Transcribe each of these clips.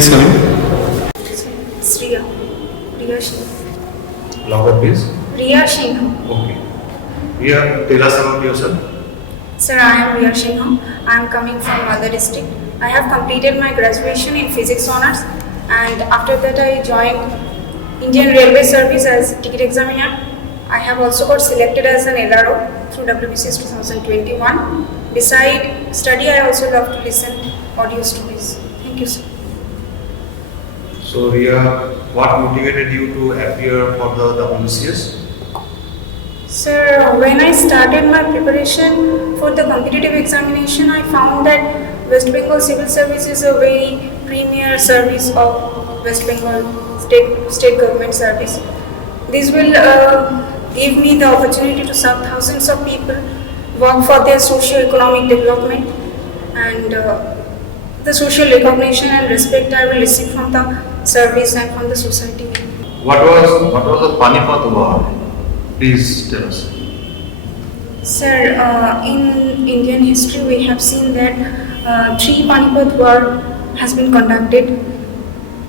Please come in. Riya. Riya Singh. Louder, please. Riya Singh. Okay. Riya, tell us about yourself. Sir, I am Riya Singh. I am coming from Malda district. I have completed my graduation in physics honors, and after that I joined Indian Railway Service as ticket examiner. I have also got selected as an LRO through WBCS 2021. Beside study, I also love to listen audio stories. Thank you, sir. So, Riya, what motivated you to appear for the WCS? Sir, when I started my preparation for the competitive examination, I found that West Bengal Civil Service is a very premier service of West Bengal state government service. This will give me the opportunity to serve thousands of people, work for their socio-economic development, and the social recognition and respect I will receive from the service and from the society. What was the Panipat War? Please tell us. Sir, in Indian history we have seen that 3 Panipat War has been conducted.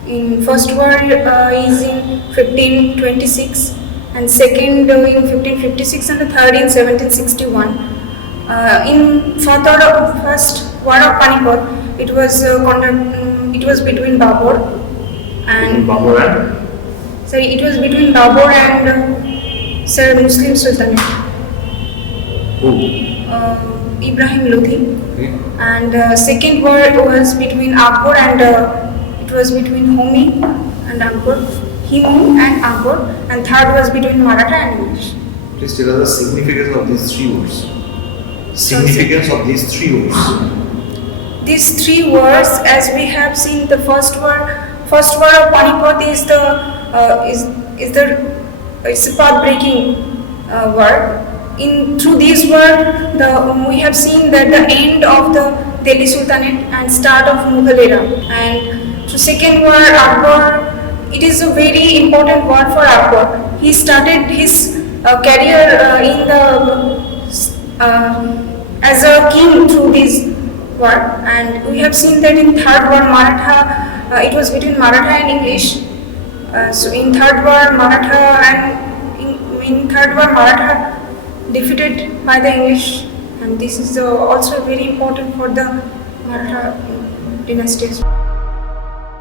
In first war is in 1526, and second in 1556, and the third in 1761. In first war of Panipat, it was between Babur and Sir Muslim Sultanate. Who? Ibrahim Lodi. Okay. And second war was between Akbar and it was between Homi and Akbar, Himu and Akbar, and third was between Maratha and English. Please tell us the significance of these 3 wars. Significance of these 3 wars. These 3 wars, as we have seen, the first war of Panipat is a path-breaking war. Through this war, we have seen that the end of the Delhi Sultanate and start of Mughal era. And through second war, Akbar, it is a very important war for Akbar. He started his career as a king through this war, and we have seen that in third war Maratha, it was between Maratha and English. So in third war Maratha defeated by the English, and this is also very important for the Maratha dynasty.